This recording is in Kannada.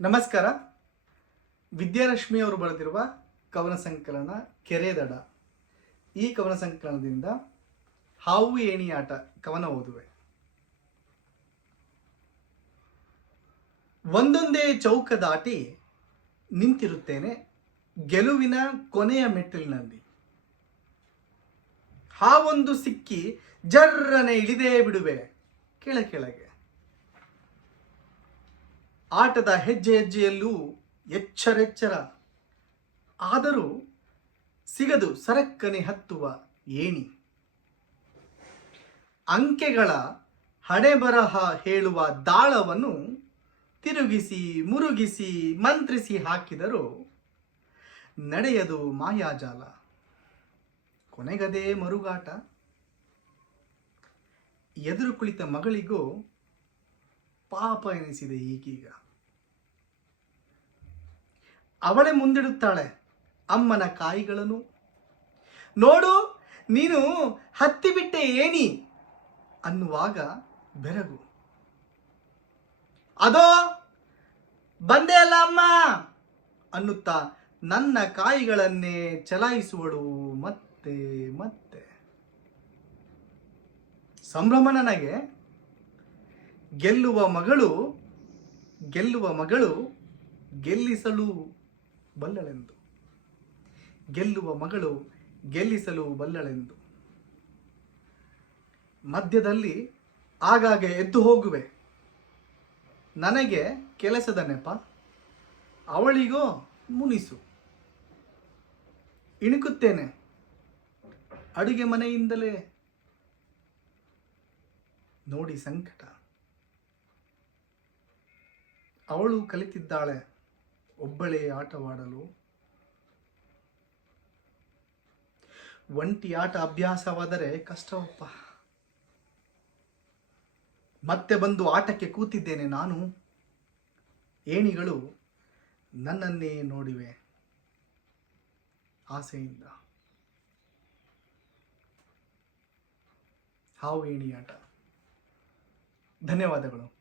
ನಮಸ್ಕಾರ. ವಿದ್ಯಾರಶ್ಮಿ ಅವರು ಬರೆದಿರುವ ಕವನ ಸಂಕಲನ ಕೆರೆದಡ ಈ ಕವನ ಸಂಕಲನದಿಂದ ಹಾವು ಏಣಿ ಆಟ ಕವನ ಓದುವೆ. ಒಂದೊಂದೇ ಚೌಕ ದಾಟಿ ನಿಂತಿರುತ್ತೇನೆ ಗೆಲುವಿನ ಕೊನೆಯ ಮೆಟ್ಟಿಲಿನಲ್ಲಿ. ಹಾವೊಂದು ಸಿಕ್ಕಿ ಜರ್ರನೆ ಇಳಿದೇ ಬಿಡುವೆ. ಕೆಳ ಕೆಳಗೆ. ಆಟದ ಹೆಜ್ಜೆ ಹೆಜ್ಜೆಯಲ್ಲೂ ಎಚ್ಚರೆಚ್ಚರ. ಆದರೂ ಸಿಗದು ಸರಕ್ಕನೆ ಹತ್ತುವ ಏಣಿ. ಅಂಕೆಗಳ ಹಣೆಬರಹ ಹೇಳುವ ದಾಳವನ್ನು ತಿರುಗಿಸಿ, ಮುರುಗಿಸಿ, ಮಂತ್ರಿಸಿ ಹಾಕಿದರೂ ನಡೆಯದು ಮಾಯಾಜಾಲ. ಕೊನೆಗದೇ ಮರುಗಾಟ. ಎದುರು ಕುಳಿತ ಮಗಳಿಗೂ ಪಾಪ ಎನಿಸಿದೆ ಈಗೀಗ. ಅವಳೇ ಮುಂದಿಡುತ್ತಾಳೆ, ಅಮ್ಮನ ಕಾಯಿಗಳನ್ನು. ನೋಡು, ನೀನು ಹತ್ತಿಬಿಟ್ಟೆ ಏನಿ ಅನ್ನುವಾಗ ಬೆರಗು. ಅದೋ, ಬಂದೆ ಅಲ್ಲ ಅಮ್ಮ ಅನ್ನುತ್ತಾ ನನ್ನ ಕಾಯಿಗಳನ್ನೇ ಚಲಾಯಿಸುವಳು ಮತ್ತೆ ಮತ್ತೆ. ಸಂಭ್ರಮ ನನಗೆ. ಗೆಲ್ಲುವ ಮಗಳು ಗೆಲ್ಲುವ ಮಗಳು ಗೆಲ್ಲಿಸಲು ಬಲ್ಲಳೆಂದು. ಗೆಲ್ಲುವ ಮಗಳು ಗೆಲ್ಲಿಸಲು ಬಲ್ಲಳೆಂದು. ಮಧ್ಯದಲ್ಲಿ ಆಗಾಗ ಎದ್ದು ಹೋಗುವೆ. ನನಗೆ ಕೆಲಸದ ನೆಪ, ಅವಳಿಗೋ ಮುನಿಸು. ಇಣುಕುತ್ತೇನೆ ಅಡುಗೆ ಮನೆಯಿಂದಲೇ. ನೋಡಿ ಸಂಕಟ. ಅವಳು ಕಲಿತಿದ್ದಾಳೆ ಒಬ್ಬಳೇ ಆಟವಾಡಲು. ಒಂಟಿ ಆಟ ಅಭ್ಯಾಸವಾದರೆ ಕಷ್ಟವಪ್ಪ. ಮತ್ತೆ ಬಂದು ಆಟಕ್ಕೆ ಕೂತಿದ್ದೇನೆ ನಾನು. ಏಣಿಗಳು ನನ್ನನ್ನೇ ನೋಡಿವೆ ಆಸೆಯಿಂದ. ಹಾವು ಏಣಿ ಆಟ. ಧನ್ಯವಾದಗಳು.